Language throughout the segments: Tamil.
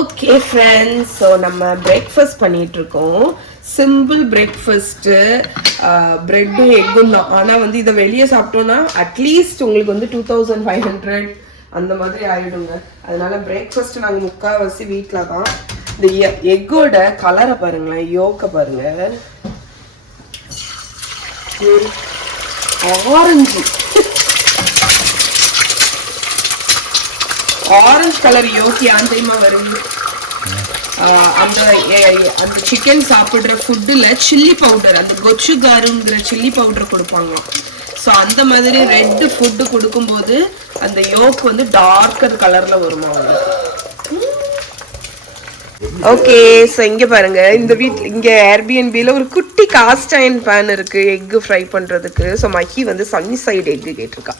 ஓகே ஃப்ரெண்ட்ஸ், ஸோ நம்ம பிரேக்ஃபாஸ்ட் பண்ணிட்டு இருக்கோம். சிம்பிள் பிரேக்ஃபாஸ்ட்டு, ப்ரெட்டும் எக்கும் தான். ஆனால் வந்து இதை வெளியே சாப்பிட்டோன்னா அட்லீஸ்ட் உங்களுக்கு வந்து 2500 அந்த மாதிரி ஆகிடுங்க. அதனால பிரேக்ஃபாஸ்ட்டு நாங்கள் முக்கால்வாசி வீட்டில் தான். இந்த எக்கோட கலரை பாருங்களேன், யோக்கை பாருங்க, ஆரஞ்சு ஆரஞ்சு கலர் யோக்கி ஆந்தைமா வருது. அந்த அந்த சிக்கன் சாப்பிடுற ஃபுட்டில் சில்லி பவுடர், அந்த கொச்சுகாருங்கிற சில்லி பவுடர் கொடுப்பாங்க. ஸோ அந்த மாதிரி ரெட் ஃபுட்டு கொடுக்கும்போது அந்த யோக் வந்து டார்க்கர் கலர்ல வருமா. ஓகே, ஸோ இங்கே பாருங்க, இந்த வீட்டில் இங்கே ஏர்பிஎன்பியில் ஒரு குட்டி காஸ்ட் அயர்ன் பேன் இருக்கு எக்கு ஃப்ரை பண்ணுறதுக்கு. ஸோ மஹி வந்து சன்னி சைடு எக்கு கேட்டிருக்கா.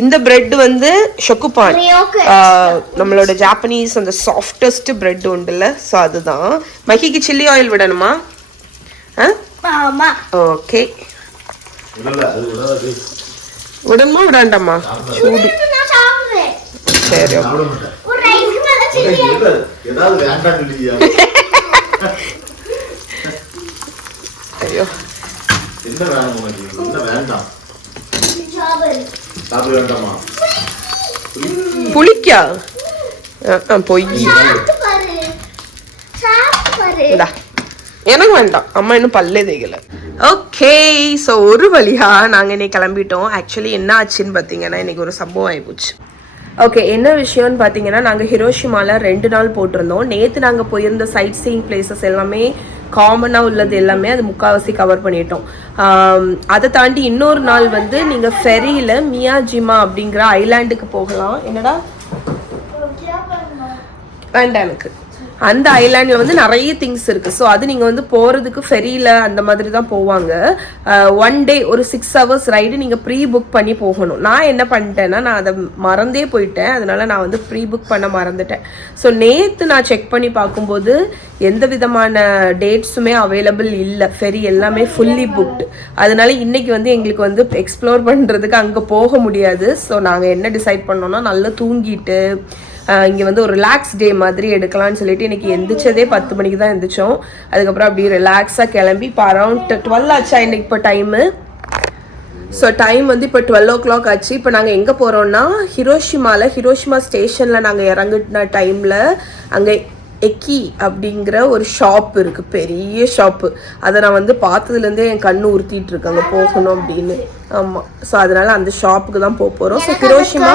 இந்த பிரெட் வந்து ஷொக்குபான், நம்மளோட ஜாப்பனீஸ் அந்த சாஃப்டஸ்ட் பிரெட் உண்டுல்ல, ஸோ அதுதான். மஹிக்கு சில்லி ஆயில் விடணுமா? ஓகே, விடணுமா விடாண்டாமா? சூடு. சரி, ஐயோ புளிக்கா பொய், எனக்கு வேண்டாம், அம்மா இன்னும் பல்லே தேய்க்கல. ஓகே, ஸோ ஒரு வழியா நாங்கள் இன்னைக்கு கிளம்பிட்டோம். ஆக்சுவலி என்ன ஆச்சுன்னு பார்த்தீங்கன்னா, இன்னைக்கு ஒரு சம்பவம் ஆகிப்போச்சு. ஓகே, என்ன விஷயம்னு பார்த்தீங்கன்னா, நாங்கள் ஹிரோஷிமாவில் 2 நாள் போட்டிருந்தோம். நேற்று நாங்கள் போயிருந்த சைட் சீயிங் பிளேசஸ் எல்லாமே காமனாக உள்ளது எல்லாமே அது முக்கால்வாசி கவர் பண்ணிட்டோம். அதை தாண்டி இன்னொரு நாள் வந்து நீங்கள் ஃபெரியில் மியாஜிமா அப்படிங்கிற ஐலாண்டுக்கு போகலாம். என்னடா வேண்டாம் எனக்கு, அந்த ஐலாண்டில் வந்து நிறைய திங்ஸ் இருக்குது. ஸோ அது நீங்கள் வந்து போகிறதுக்கு ஃபெரியில் அந்த மாதிரி தான் போவாங்க. 1 டே ஒரு 6 hours ரைடு நீங்கள் ப்ரீ புக் பண்ணி போகணும். நான் என்ன பண்ணிட்டேன்னா, நான் அதை மறந்தே போயிட்டேன். அதனால நான் வந்து ப்ரீ புக் பண்ண மறந்துட்டேன். ஸோ நேற்று நான் செக் பண்ணி பார்க்கும்போது எந்த விதமான டேட்ஸுமே அவைலபிள் இல்லை. ஃபெரி எல்லாமே ஃபுல்லி புக்டு. அதனால இன்னைக்கு வந்து எங்களுக்கு வந்து எக்ஸ்ப்ளோர் பண்ணுறதுக்கு அங்கே போக முடியாது. ஸோ நாங்கள் என்ன டிசைட் பண்ணோன்னா, நல்லா தூங்கிட்டு இங்கே வந்து ஒரு ரிலாக்ஸ் டே மாதிரி எடுக்கலாம்னு சொல்லிட்டு இன்றைக்கி எந்திரிச்சதே 10 மணிக்கு தான் எந்திரிச்சோம். அதுக்கப்புறம் அப்படியே ரிலாக்ஸாக கிளம்பி இப்போ அரௌண்ட் 12 ஆச்சா இன்றைக்கி இப்போ டைமு. ஸோ டைம் வந்து இப்போ 12 o'clock ஆச்சு. இப்போ நாங்கள் எங்கே போகிறோன்னா, ஹிரோஷிமா ஸ்டேஷனில் நாங்கள் இறங்கின டைமில் அங்கே எக்கி அப்படிங்கிற ஒரு ஷாப் இருக்குது, பெரிய ஷாப்பு. அதை நான் வந்து பார்த்ததுலேருந்தே என் கண்ணு உறுத்திட்டு இருக்கு அங்கே போகணும் அப்படின்னு. ஆமாம், ஸோ அதனால் அந்த ஷாப்புக்கு தான் போக போகிறோம். ஸோ ஹிரோஷிமா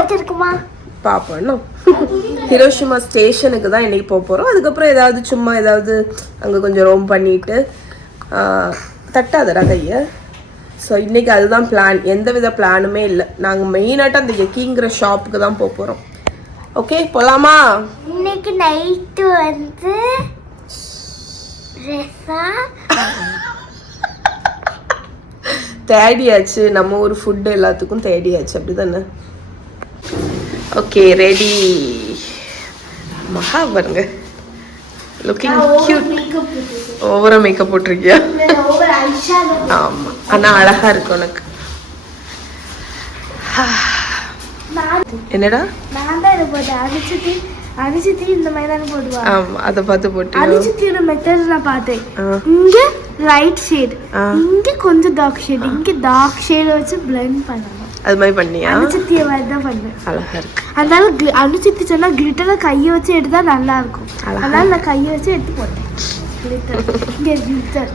பார்ப்போம். ஹிரோஷிமா ஸ்டேஷனுக்கு தான் இன்னைக்கு போக போகிறோம். அதுக்கப்புறம் ஏதாவது சும்மா ஏதாவது அங்கே கொஞ்சம் ரோம் பண்ணிட்டு தட்டாதடா கையை. ஸோ இன்றைக்கி அதுதான் பிளான். எந்த வித பிளானுமே இல்லை. நாங்கள் மெயினாட்ட அந்த எக்கிங்கிற ஷாப்புக்கு தான் போக போகிறோம். ஓகே, போகலாமா? இன்னைக்கு நைட்டு வந்து தேடியாச்சு, நம்ம ஒரு ஃபுட்டு எல்லாத்துக்கும் தேடியாச்சு, அப்படி தானே? Okay, ready. மகா பாருங்க, லுக்கிங் கியூட். ஓவரா மேக்கப் போட்டிருக்கியா? ஆமா, ஆனா அழகா இருக்கு உனக்கு. என்னடா அரிசித்தி இந்த மாதிரி தானே போடுவா? ஆமா, அதை பார்த்து போட்டு அரிசித்தியோட மெத்தட் நான் பார்த்தேன். இங்க லைட் ஷேட், இங்க கொஞ்சம் டார்க் ஷேட், இங்க டார்க் ஷேட் வச்சு பிளெண்ட் பண்ணணும். அது மாதிரி பண்ணியா? அனுச்சித்திய மாதிரி தான் பண்ணேன். அழகா இருக்கு. அதனால அனுச்சித்தி சொன்னா கிளிட்டரை கையை வச்சு எடுத்தா நல்லா இருக்கும். அதனால நான் கையை வச்சு எடுத்து போட்டேன் கிளிட்டர். இங்க கிளிட்டர்,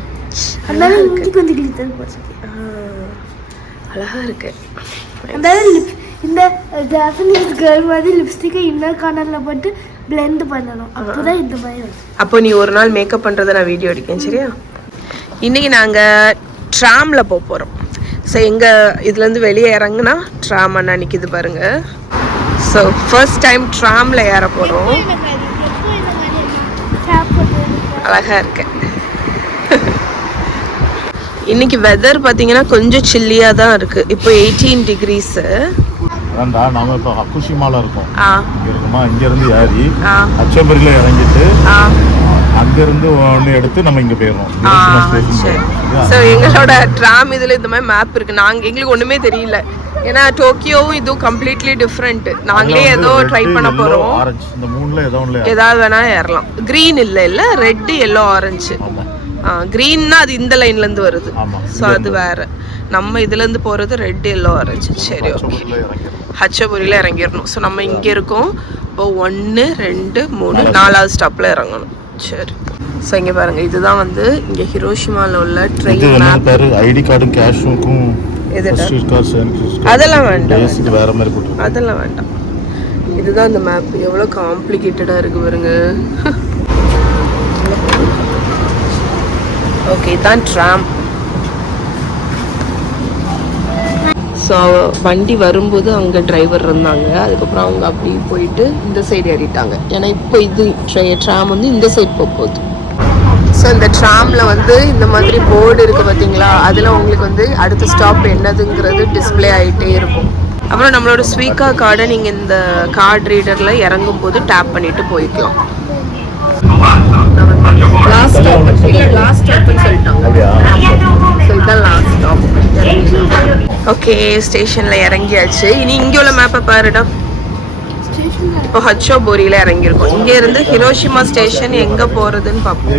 அதனால இங்க கொஞ்சம் கிளிட்டர் போட்டிருக்கேன். அழகா இருக்கு. அதனால இந்த ஜாப்பனீஸ் கேர்ள் மாதிரி லிப்ஸ்டிக்கை இன்னர் கார்னர்ல போட்டு பிளெண்ட் பண்ணணும். அப்போதான் இந்த மாதிரி வரும். அப்போ நீ ஒரு நாள் மேக்கப் பண்றதை நான் வீடியோ எடுக்கேன், சரியா? இன்னைக்கு நாங்க ட்ராம்ல போக போறோம். ஸோ எங்கள் இதுலேருந்து வெளியே இறங்குனா ட்ராம் அண்ணா நிற்கிது பாருங்க. ஸோ ஃபர்ஸ்ட் டைம் ட்ராமில் ஏற போகிறோம். அழகாக இருக்கு. இன்னைக்கு வெதர் பார்த்தீங்கன்னா கொஞ்சம் சில்லியாக தான் இருக்குது. இப்போ 18 degrees. நாம இப்போ ஹக்குஷிமால இருக்கோம். இங்க இருக்குமா, இங்க இருந்து ஏறி அச்சம்பரியில இறங்கிட்டு அங்கிருந்து ஒன்று எடுத்து நம்ம இங்கே போயிடுறோம். சரி. ஸோ எங்களோட ட்ராம் இதில் இந்த மாதிரி மேப் இருக்குது. எங்களுக்கு ஒன்றுமே தெரியல. ஏன்னா டோக்கியோவும் இதுவும் கம்ப்ளீட்லி டிஃப்ரெண்ட். நாங்களே ஏதோ ட்ரை பண்ண போகிறோம். இந்த மூணுல ஏதாவது வேணாலும் ஏறலாம். க்ரீன் இல்லை ரெட்டு எல்லோ ஆரஞ்சு. க்ரீன்னா அது இந்த லைன்லேருந்து வருது. ஸோ அது வேற. நம்ம இதுலேருந்து போகிறது ரெட் எல்லோ ஆரஞ்சு. சரி, ஓகே. ஹச்சபுரியில் இறங்கிடணும். ஸோ நம்ம இங்கே இருக்கோம். இப்போ 1 2 3 4வது ஸ்டாப்பில் இறங்கணும். சரி. ஸோ இங்கே பாருங்கள், இதுதான் வந்து இங்கே ஹிரோஷிமாவில் உள்ள ட்ரெயின் மேப். ஐடி கார்டும் கேஷுக்கும் அதெல்லாம் வேண்டாம், அதெல்லாம் வேண்டாம். இதுதான் இந்த மேப். எவ்வளோ காம்ப்ளிகேட்டடாக இருக்குது பாருங்க. ஓகே, இதுதான் ட்ராம். ஸோ வண்டி வரும்போது அங்கே டிரைவர் இருந்தாங்க. அதுக்கப்புறம் அவங்க அப்படி போயிட்டு இந்த சைடு ஏறிட்டாங்க. ஏன்னா இப்போ இது ட்ராம் வந்து இந்த சைடு போகுது. ஸோ இந்த ட்ராமில் வந்து இந்த மாதிரி போர்டு இருக்குது பார்த்தீங்களா, அதில் உங்களுக்கு வந்து அடுத்த ஸ்டாப் என்னதுங்கிறது டிஸ்பிளே ஆகிட்டே இருக்கும். அப்புறம் நம்மளோட ஸ்வீக்கா கார்டை நீங்கள் இந்த கார்டு ரீடரில் இறங்கும் போது டேப் பண்ணிட்டு போய்க்கலாம். லாஸ்ட் ஸ்டாப் இல்லை, லாஸ்ட் ஸ்டாப்னு சொல்லிட்டாங்க. ஸோ இதுதான் லாஸ்ட் ஸ்டாப். ஓகே, ஸ்டேஷனில் இறங்கியாச்சு. இனி இங்கே உள்ள மேப்பை பாருடா. இப்போ ஹச்சோபோரியில் இறங்கியிருக்கோம். இங்கேருந்து ஹிரோஷிமா ஸ்டேஷன் எங்கே போகிறதுன்னு பார்ப்போம்.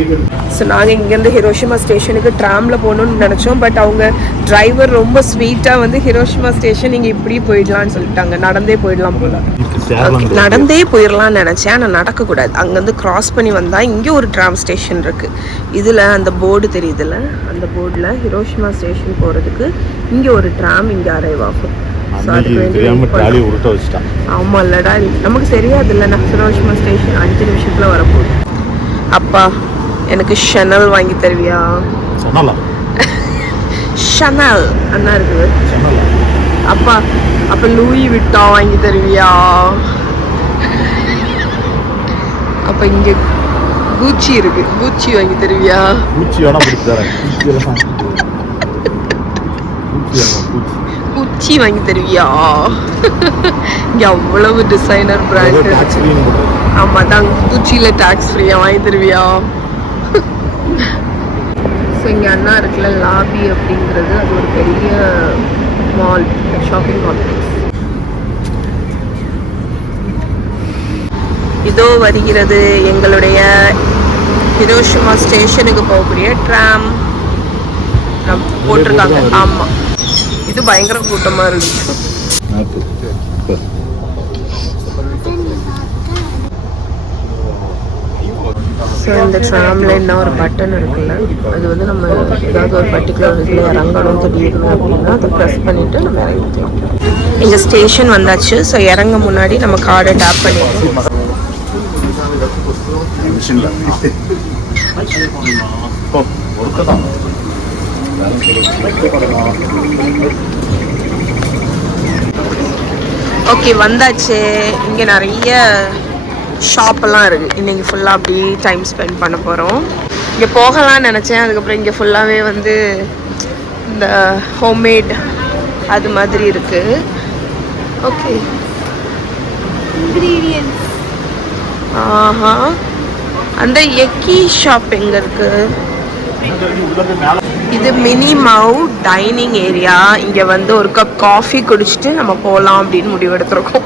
ஸோ நாங்கள் இங்கேருந்து ஹிரோஷிமா ஸ்டேஷனுக்கு ட்ராமில் போகணுன்னு நினச்சோம். பட் அவங்க டிரைவர் ரொம்ப ஸ்வீட்டாக வந்து ஹிரோஷிமா ஸ்டேஷன் நீங்கள் இப்படி போயிடலான்னு சொல்லிட்டாங்க. நடந்தே போயிடலாம் போல. நடந்தே போயிடலான்னு நினச்சேன், ஆனால் நடக்கக்கூடாது. அங்கேருந்து கிராஸ் பண்ணி வந்தால் இங்கே ஒரு ட்ராம் ஸ்டேஷன் இருக்குது. இதில் அந்த போர்டு தெரியுதுல்ல, அந்த போர்டில் ஹிரோஷிமா ஸ்டேஷன் போகிறதுக்கு இங்கே ஒரு ட்ராம் இங்கே அரைவ் ஆகும். ஆமா இல்லடா, நமக்கு தெரியாது இல்லை. ஹிரோஷிமா ஸ்டேஷன் 5 நிமிஷத்துல வரப்போகுது. அப்பா, எனக்கு ஷனல் வாங்கி தருவியா? ஷனல் அண்ணா இருக்குது. அப்பா, அப்ப லூயி விட்டா வாங்கி தருவியா? அப்ப இங்க கூச்சி இருக்கு, கூச்சி வாங்கி தருவியா? குச்சி வாங்கி தருவியா? இங்க அவ்வளவு டிசைனர் பிராண்ட். ஆமா தான், குச்சியில டாக்ஸ் ஃப்ரீயா வாங்கி தருவியா? ஸோ இங்கே அண்ணா இருக்குல்ல, லாபி அப்படிங்கிறது அது ஒரு பெரிய மால், ஷாப்பிங் காம்ப்ளெக்ஸ். இதோ வருகிறது எங்களுடைய ஹிரோஷிமா ஸ்டேஷனுக்கு போகக்கூடிய ட்ராம். போட்டிருக்காங்க. ஆமா, இது பயங்கர கூட்டமா இருக்கு. ஸோ இந்த ட்ராமில் என்ன ஒரு பட்டன் இருக்குல்ல, அது வந்து நம்ம ஏதாவது ஒரு பர்டிகுலர் இதில் இறங்கணும் திடீர்னு அப்படின்னா அதை ப்ரெஸ் பண்ணிவிட்டு நம்ம இறங்கிக்கலாம். இங்கே ஸ்டேஷன் வந்தாச்சு. ஸோ இறங்க முன்னாடி நம்ம கார்டை டேப் பண்ணிடுவோம். ஓகே, வந்தாச்சு. இங்கே நிறைய ஷாப்பெல்லாம் இருக்குது. இன்றைக்கி ஃபுல்லாக அப்படி டைம் ஸ்பெண்ட் பண்ண போகிறோம். இங்கே போகலான்னு நினச்சேன். அதுக்கப்புறம் இங்கே ஃபுல்லாகவே வந்து இந்த ஹோம்மேட் அது மாதிரி இருக்குது. Okay, ingredients. ஆஹா, அந்த எக்கி ஷாப் எங்கே இருக்குது? இது மினி மவு டைனிங் ஏரியா. இங்கே வந்து ஒரு கப் காஃபி குடிச்சிட்டு நம்ம போகலாம் அப்படின்னு முடிவெடுத்துருக்கோம்.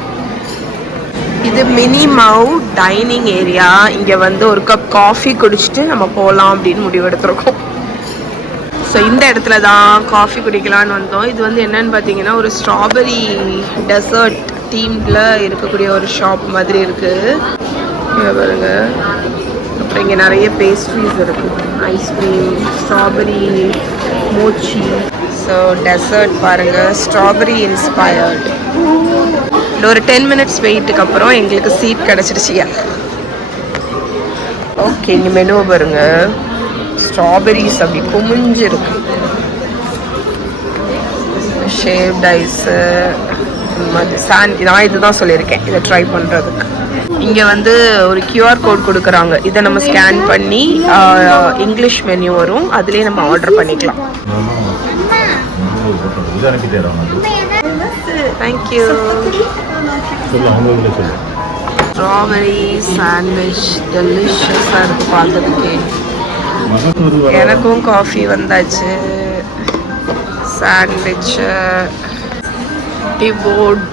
இது மினி மவு டைனிங் ஏரியா. இங்கே வந்து ஒரு கப் காஃபி குடிச்சிட்டு நம்ம போகலாம் அப்படின்னு முடிவெடுத்துருக்கோம். ஸோ இந்த இடத்துல தான் காஃபி குடிக்கலான்னு வந்தோம். இது வந்து என்னன்னு பார்த்தீங்கன்னா ஒரு ஸ்ட்ராபெரி டெசர்ட் தீமில் இருக்கக்கூடிய ஒரு ஷாப் மாதிரி இருக்குது. இங்கே பாருங்க. அப்புறம் இங்கே நிறைய பேஸ்ட்ரீஸ் இருக்குது. Ice cream, strawberry mochi. So dessert பாருங்கள், ஸ்ட்ராபெரி இன்ஸ்பயர்டு. ஒரு 10 மினிட்ஸ் வெயிட்டுக்கு அப்புறம் எங்களுக்கு சீட் கிடச்சிருச்சியா. ஓகே, இங்கே மெனுவை பாருங்க. ஸ்ட்ராபெரிஸ் அப்படி குமிஞ்சு இருக்கு. ஷேவ்ட் ஐஸு மாதிரி நான் இதுதான் சொல்லியிருக்கேன் இதை ட்ரை பண்ணுறதுக்கு. இங்கே வந்து ஒரு QR கோட் கொடுக்குறாங்க. இதை நம்ம ஸ்கேன் பண்ணி இங்கிலீஷ் மெனு வரும், அதுலேயே நம்ம ஆர்டர் பண்ணிக்கலாம். தேங்க்யூ. ஸ்ட்ராபெரி சாண்ட்விச் டெலிஷியஸாக இருக்குது பார்த்துருக்கே. எனக்கும் காஃபி வந்தாச்சு, சாண்ட்விச்சு, டீ போர்ட்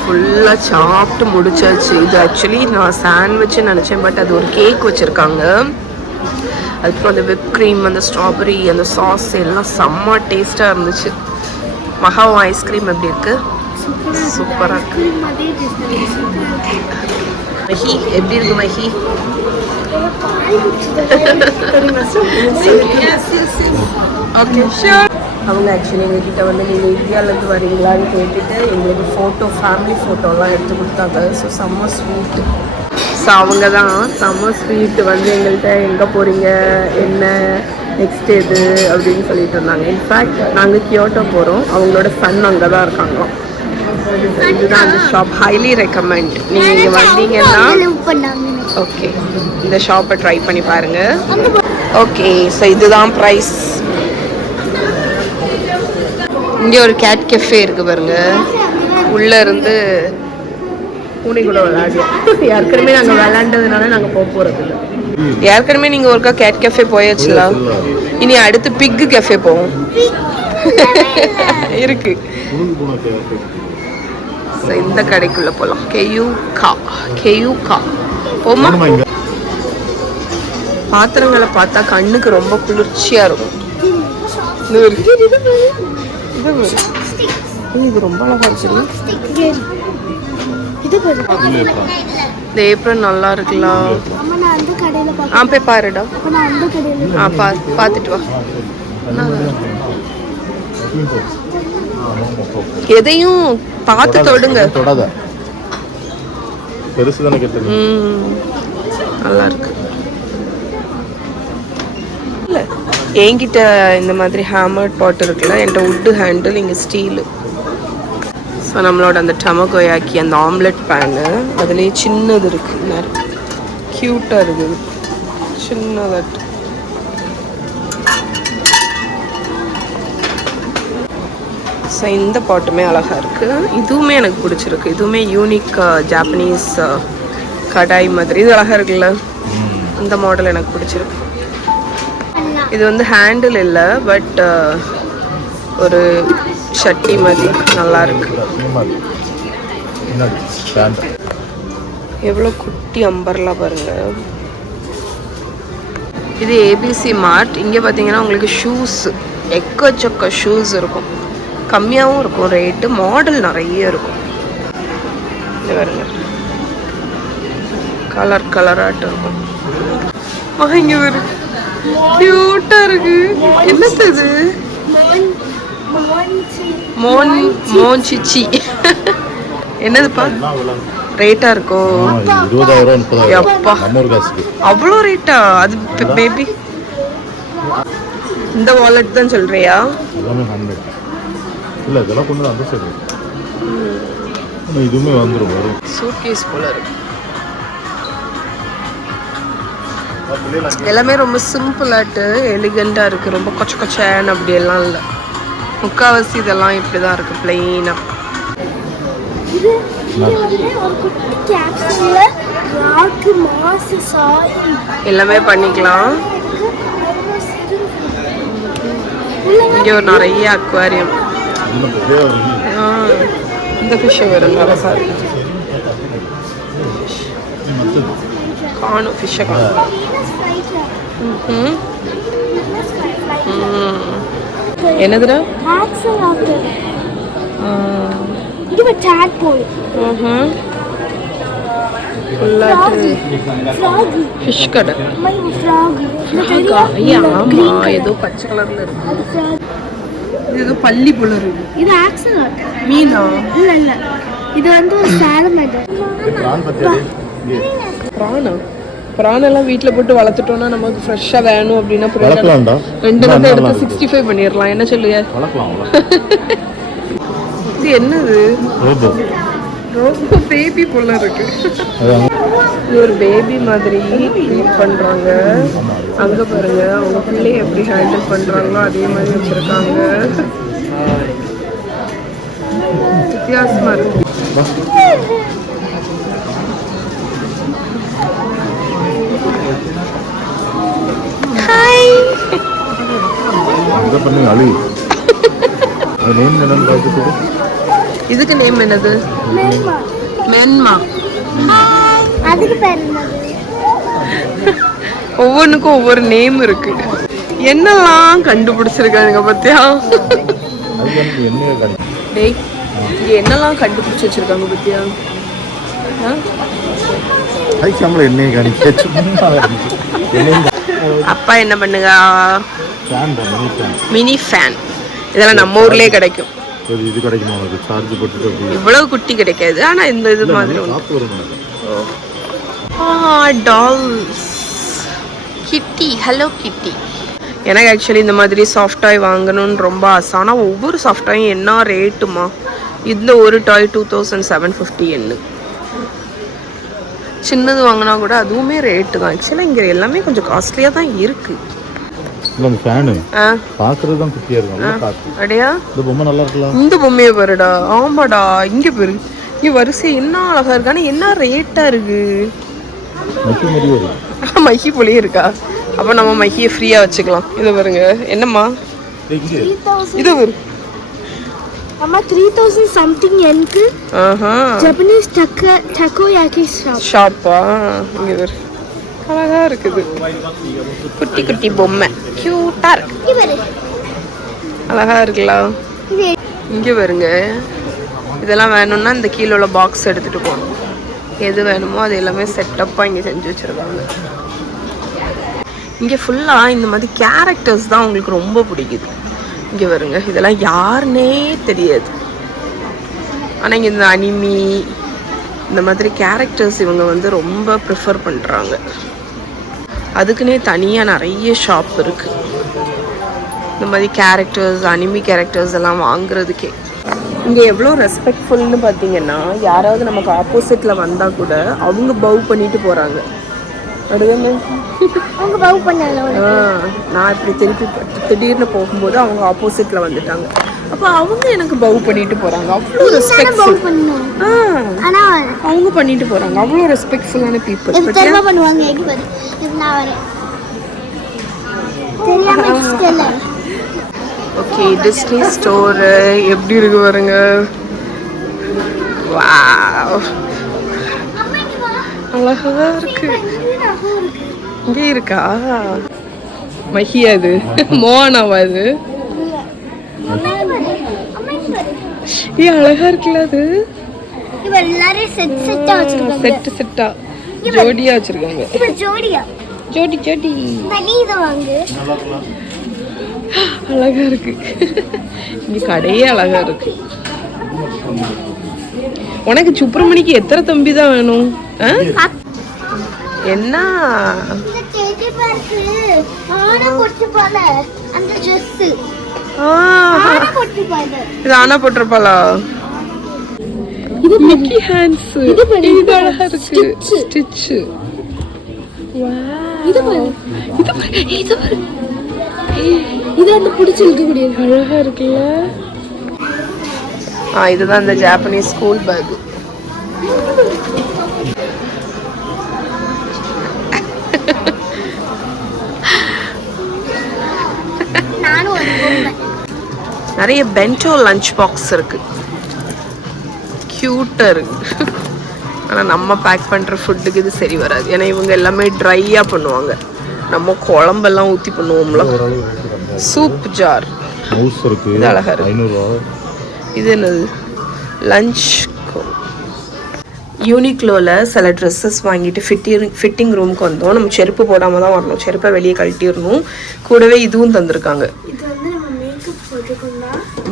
ஃபுல்லாக சாப்பிட்டு முடிச்சாச்சு. இது ஆக்சுவலி நான் சாண்ட்விச்சு நினச்சேன், பட் அது ஒரு கேக் வச்சுருக்காங்க. அதுக்கப்புறம் அந்த விப் க்ரீம், அந்த ஸ்ட்ராபெரி, அந்த சாஸ் எல்லாம் செம்ம டேஸ்ட்டாக இருந்துச்சு. மகாவும் ஐஸ்கிரீம் எப்படி இருக்கு? சூப்பராக இருக்கு. மஹி எப்படி இருக்கு மஹி? Okay sure. அவங்க ஆக்சுவலி எங்ககிட்ட வந்து நீங்கள் இந்தியாவிலேருந்து வரீங்களான்னு கேட்டுட்டு எங்களுக்கு ஃபோட்டோ, ஃபேமிலி ஃபோட்டோலாம் எடுத்து கொடுத்தாங்க. ஸோ செம்ம ஸ்வீட்டு. ஸோ அவங்க தான் செம்ம ஸ்வீட்டு வந்து எங்கள்கிட்ட எங்கே போகிறீங்க, என்ன நெக்ஸ்ட் எது அப்படின்னு சொல்லிட்டு இருந்தாங்க. இன்ஃபேக்ட் நாங்கள் கியோட்டோ போகிறோம், அவங்களோட சன் அங்கே தான் இருக்காங்க. இதுதான் அந்த ஷாப், ஹைலி ரெக்கமெண்ட். நீங்கள் இங்கே வந்தீங்கன்னா ஓகே இந்த ஷாப்பை ட்ரை பண்ணி பாருங்கள். ஓகே ஸோ இதுதான் ப்ரைஸ். இங்கே ஒரு கேட் கெஃபே இருக்குது பாருங்க, உள்ளே இருந்து பூனை கூட விளையாடுவோம். ஏற்கனவே நாங்கள் விளையாண்டதுனால நாங்கள் போக போகிறது இல்லை. ஏற்கனவே நீங்கள் ஒருக்கா கேட் கெஃபே போயாச்சுலாம், இனி அடுத்து பிக்கு கெஃபே போவோம் இருக்கு. ஸோ இந்த கடைக்குள்ளே போகலாம். கெயூகா போமா. பாத்திரங்களை பார்த்தா கண்ணுக்கு ரொம்ப குளிர்ச்சியாக இருக்கும். இது ரொம்ப அழகா இருக்கு. இந்த ஏப்ரல் நல்லா இருக்குல்ல. போய் பாருடா. பார்த்துட்டு வா. எதையும் பார்த்து தொடுங்க. நல்லா இருக்கு. இல்லை என்கிட்ட இந்த மாதிரி ஹேமர்ட் பாட் இருக்குல்ல, என்கிட்ட உட்டு ஹேண்டில், இங்கே ஸ்டீலு. ஸோ நம்மளோட அந்த டமகோயாக்கி அந்த ஆம்லெட் பேனு அதுலேயே சின்னது இருக்குது, க்யூட்டாக இருக்குது சின்னதாட்டு. ஸோ இந்த பாட்டுமே அழகாக இருக்குது. இதுவுமே எனக்கு பிடிச்சிருக்கு. இதுவுமே யூனிக் ஜாப்பனீஸ் கடாய் மாதிரி. இது அழகாக இருக்குல்ல, இந்த மாடல் எனக்கு பிடிச்சிருக்கு. இது வந்து ஹேண்டில் இல்லை, பட் ஒரு சட்டி மாதிரி நல்லா இருக்கு. எவ்வளோ குட்டி அம்பர்லா பாருங்க. இது ஏபிசி மார்ட். இங்கே பார்த்தீங்கன்னா உங்களுக்கு ஷூஸ், எக்கச்சக்க ஷூஸ் இருக்கும். கம்மியாகவும் இருக்கும் ரேட்டு, மாடல் நிறைய இருக்கும். இது பாருங்க, கலர் கலராட்டு இருக்கும். இங்கே வரும், கியூட்டா இருக்கு. என்னது இது? மோன்சிச்சி. என்னதுப்பா? ரேட்டா இருக்கோ? 20,000 அவ்வளோ ரேட்டா? அது பேபி இந்த வாலெட் தான் சொல்றியா? இல்ல இதெல்லாம் கொண்டு வந்து சரி. இதுமே வந்துரும் வரும். சூட்கேஸ் போல இருக்கு. எல்லாமே ரொம்ப சிம்பிளாட்டு எலிகண்டா இருக்கு. ரொம்ப கொச்ச கொச்சேன்னு அப்படியெல்லாம் இல்லை. முக்காவாசி இதெல்லாம் இப்படிதான் இருக்கு, பிளெயினா. எல்லாமே பண்ணிக்கலாம். இங்கே ஒரு நிறைய அக்வாரியம். இந்த ஃபிஷ்ஷை வரும் காணும். ஃபிஷ்ஷை காணும். என்னதுடா? ஃபிஷ் கடை. ஆமா, ஏதோ பச்சை கலர்ல இருக்கு. இது ஏதோ பள்ளி போல இருக்கு. இது ஆக்சலாட் மீனா? இல்ல இல்ல, இது வந்து ஒரு சாலமண்டர். பிரானா? பிரானெல்லாம் வீட்டில் போட்டு வளர்த்துட்டோம்னா நமக்கு ஃப்ரெஷ்ஷாக வேணும் அப்படின்னா ரெண்டு நாள் எடுத்து 65 பண்ணிடலாம். என்ன சொல்லுங்க? இது என்னது? ரோபோ பேபி போல இருக்கு. இது ஒரு பேபி மாதிரி ட்ரீட் பண்றாங்க. அங்க பாருங்க, அவங்க பிள்ளைய எப்படி ஹேண்டில் பண்றாங்களோ அதே மாதிரி வச்சிருக்காங்க. வித்தியாசமா இருக்கு. பண்ணி அழு. அது நேம் என்னன்னு பார்த்துட்டு. இதுக்கு நேம் என்னது? மென்மா. அதுக்கு பேர் என்னது? ஒவ்வொன்றுக்கும் ஒவ்வொரு நேம் இருக்கு. என்னெல்லாம் கண்டுபிடிச்சிருக்காங்க பத்தியா? அது எனக்கு எண்ணெயை கிடைக்கும். டேய், இங்க என்னெல்லாம் கண்டுபிடிச்சு வச்சிருக்காங்க பத்தியா? அதுக்கு நம்மள எண்ணெயை கிடைக்க. அப்பா என்ன பண்ணுங்க? ஃபேன் தான், மினி ஃபேன். Mini fan. இதெல்லாம் நம்ம ஊர்லயே கிடைக்கும். இது கிடைக்குமா உனக்கு? சார்ஜ் போட்டுட்டு அப்படி இவ்வளவு குட்டி கிடைக்காது, ஆனா இந்த இது மாதிரி ஒன்று. காப்பு வரும் உனக்கு. டால்ஸ், கிட்டி, ஹலோ கிட்டி. எனக்கு ஆக்சுவலி இந்த மாதிரி சாஃப்ட் டாய் வாங்கணும்னு ரொம்ப ஆசை. ஆனால் ஒவ்வொரு சாஃப்ட் டாயும் என்ன ரேட்டுமா? இந்த ஒரு டாய் 2750 என்ன. சின்னது வாங்கினா கூட அதுவுமே ரேட்டு தான். ஆக்சுவலாக இங்கே எல்லாமே கொஞ்சம் காஸ்ட்லியாக தான் இருக்கு. இல்லை அந்த ஃபேனு பார்க்குறது தான் குட்டியாக இருக்கும். நல்லா காற்று. அடையா, இந்த பொம்மை நல்லா இருக்கலாம். இந்த பொம்மையை பாருடா. ஆமாடா, இங்கே பாரு. இங்கே வரிசை என்ன அழகா இருக்கு. ஆனால் என்ன ரேட்டாக இருக்கு. மச்சி மாதிரியே இருக்கும். மஹி போலயே இருக்கா? அப்போ நம்ம மஹியை ஃப்ரீயாக வச்சுக்கலாம். இதை பாருங்க. என்னம்மா இது வரு? அம்மா 3000 something எனக்கு ஆஹா, ஜப்பனீஸ் டக்கோயாக்கி ஷாப்பா? இங்கே வரு. அழகா இருக்குது. குட்டி குட்டி பொம்மை கியூட்டா இருக்கு. அழகா இருக்குல்ல? இங்கே வருங்க. இதெல்லாம் வேணும்னா இந்த கீழே உள்ள பாக்ஸ் எடுத்துட்டு போகணும். எது வேணுமோ அது எல்லாமே செட்டப்பாக இங்கே செஞ்சு வச்சுருக்காங்க. இங்கே ஃபுல்லாக இந்த மாதிரி கேரக்டர்ஸ் தான் உங்களுக்கு ரொம்ப பிடிக்குது. இங்கே வருங்க. இதெல்லாம் யாருன்னே தெரியாது, ஆனால் இங்கே இந்த அனிமி இந்த மாதிரி கேரக்டர்ஸ் இவங்க வந்து ரொம்ப ப்ரிஃபர் பண்ணுறாங்க. அதுக்குன்னே தனியாக நிறைய ஷாப் இருக்குது. இந்த மாதிரி கேரக்டர்ஸ், அனிமி கேரக்டர்ஸ் எல்லாம் வாங்குறதுக்கே. இங்கே எவ்வளோ ரெஸ்பெக்ட்ஃபுல்னு பார்த்தீங்கன்னா, யாராவது நமக்கு ஆப்போசிட்டில் வந்தால் கூட அவங்க பவ் பண்ணிட்டு போகிறாங்க. அடுதானே அவங்க பவ் பண்ணாங்க. நான் இப்படி திருப்பி திடீர்னு போகும்போது அவங்க ஆப்போசிட்டில் வந்துட்டாங்க. அப்போ அவங்க எனக்கு பவ் பண்ணிட்டு போகிறாங்க. அவ்வளோ ரெஸ்பெக்ட்ஃபுல். ஆனால் அவங்க பண்ணிட்டு போகிறாங்க. அவ்வளோ ரெஸ்பெக்ட்ஃபுல்லான பீப்புள். தெரியாம பண்ணுவாங்க. நான் வரேன் தெரியாம. ஓகே, டிஸ்னி ஸ்டோர் எப்படி இருக்கு பாருங்க. வாவ், அழகா இருக்கு. இங்கே இருக்கா மஹி? அது மோனாவா? அது அழகா இருக்குல்ல? அது எல்லாரும் செட் செட்டா வச்சிருக்காங்க. செட்டு செட்டா ஜோடியா வச்சிருக்காங்க. ஜோடியா? ஜோடி ஜோடி. இத வாங்கு. அழகா இருக்கு. இங்க கடையே அழகா இருக்கு. உனக்கு சுப்பிரமணிக்கு எத்தனை தம்பி தான் வேணும்? என்ன இது ஆனா போட்டிருப்பாளா? இது மிக்கி ஹேண்ட்ஸ். இது அழகா இருக்கு. ஸ்டிட்ச். இது பாரு, இது பாரு, இது பாரு. இது அந்த பிடிச்சிருக்கு கூடிய அழகா இருக்குல்ல? இதுதான் இந்த ஜாப்பனீஸ் ஸ்கூல் பேக். நிறைய பென்டோ லஞ்ச் பாக்ஸ் இருக்கு. கியூட்டா இருக்கு. ஆனால் நம்ம பேக் பண்ணுற ஃபுட்டுக்கு இது சரி வராது. ஏன்னா இவங்க எல்லாமே ட்ரையாக பண்ணுவாங்க. நம்ம குழம்பெல்லாம் ஊற்றி பண்ணுவோம்ல. Soup jar. இது அழகா இருக்கு. இது என்னது? லஞ்ச். யூனிக்ளோவில் சில ட்ரெஸ்ஸஸ் வாங்கிட்டு ஃபிட்டிங் ரூமுக்கு வந்தோம். நம்ம செருப்பு போடாமல் தான் வரணும். செருப்பை வெளியே கழட்டிடணும். கூடவே இதுவும் தந்திருக்காங்க.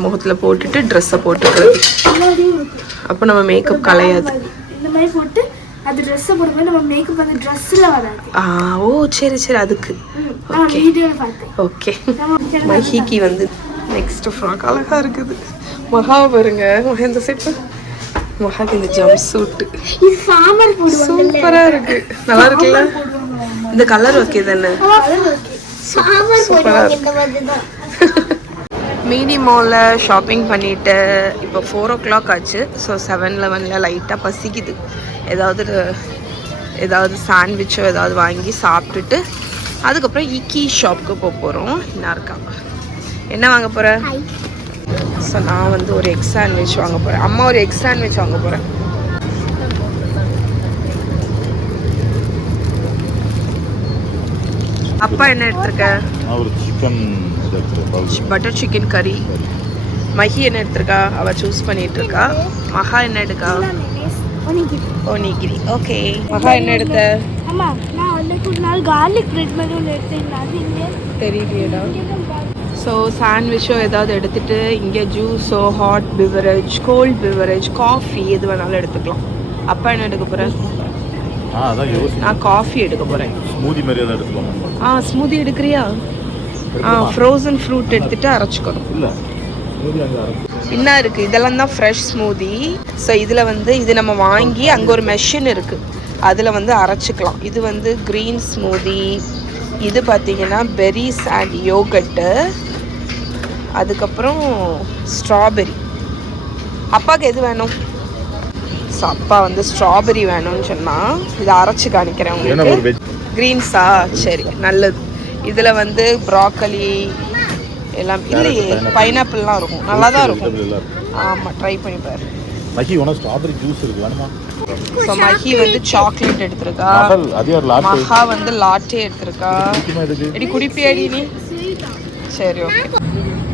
முகத்தில் போட்டுட்டு ட்ரெஸ்ஸை போட்டுக்கிறது. அப்போ நம்ம மேக்கப் கலையாது. இந்த மாதிரி போட்டு அது ட்ரெஸ்ஸை போடும்போது நம்ம மேக்கப் அந்த ட்ரெஸ்ஸில் வராது. ஓ சரி சரி, அதுக்கு. Okay okay. மஹிக்கு வந்து நெக்ஸ்ட் ஃப்ராக் அழகாக இருக்குது. மகாவை பாருங்க. இந்த செட்டு மகாக்கு இந்த ஜம்ப் சூட்டு சூப்பரா இருக்கு. நல்லா இருக்குல்ல? இந்த கலர் ஓகே தானே? சூப்பரா இருக்கு. மீடி மாலில் ஷாப்பிங் பண்ணிவிட்டு இப்போ 4 o'clock ஆச்சு. ஸோ 7-11 லைட்டாக பசிக்குது. ஏதாவது சாண்ட்விச்சோ ஏதாவது வாங்கி சாப்பிட்டுட்டு அதுக்கப்புறம் இக்கி ஷாப்புக்கு போக போகிறோம். என்ன இருக்கா என்ன வாங்க போற? ஸோ நான் வந்து ஒரு எக் சாண்ட்விச் வாங்க போகிறேன். அம்மா ஒரு எக் சாண்ட்விச் வாங்க போகிறேன். அப்பா என்ன எடுத்திருக்க? ஒரு சிக்கன் பட்டர் சிக்கன் கறி. மஹி என்ன எடுத்திருக்கா? அவ சூஸ் பண்ணிட்டு இருக்கா. மகா என்ன எடுக்கா? ஓனிகிரி. ஓகே. மகா என்ன எடுத்த? அம்மா நான் அன்னைக்கு ஒரு நாள் கார்லிக் பிரெட் மாதிரி எடுத்தேன். அது இங்கே தெரியலையடா. ஸோ சாண்ட்விச்சோ ஏதாவது எடுத்துகிட்டு இங்கே ஜூஸோ hot beverage cold beverage coffee எது வேணாலும் எடுத்துக்கலாம். அப்பா என்ன எடுக்க போகிறேன்? நான் காஃபி எடுக்க போகிறேன். ஸ்மூதி மாதிரி ஏதாவது எடுத்துக்கோங்க. ஸ்மூதி எடுக்கிறியா? ஃப்ரோசன் ஃப்ரூட் எடுத்துகிட்டு அரைச்சிக்கணும். இல்லை என்ன இருக்குது? இதெல்லாம் தான் ஃப்ரெஷ் ஸ்மூதி. ஸோ இதில் வந்து இது நம்ம வாங்கி அங்கே ஒரு மெஷின் இருக்குது, அதில் வந்து அரைச்சிக்கலாம். இது வந்து க்ரீன் ஸ்மூதி. இது பார்த்தீங்கன்னா பெரிஸ் அண்ட் யோகட்டு. அதுக்கப்புறம் ஸ்ட்ராபெரி. அப்பாவுக்கு எது வேணும்? ஸோ அப்பா வந்து ஸ்ட்ராபெரி வேணும்னு சொன்னால் இதை அரைச்சி காணிக்கிறேன் உங்களுக்கு. க்ரீன்ஸா? சரி, நல்லது. இதில் வந்து ப்ராக்கலி எல்லாம் இல்லையே, பைனாப்பிள்லாம் இருக்கும், நல்லா தான் இருக்கும். ஆமாம், ட்ரை பண்ணி பாரு. மஹி உனக்கு ஸ்ட்ராபெரி ஜூஸ் இருக்கு வேணுமா? ஸோ மஹி வந்து சாக்லேட் எடுத்திருக்கா, மஹா வந்து லாட்டே எடுத்திருக்கா. எடி குடிப்பியாடி நீ? சரி, ஓகே.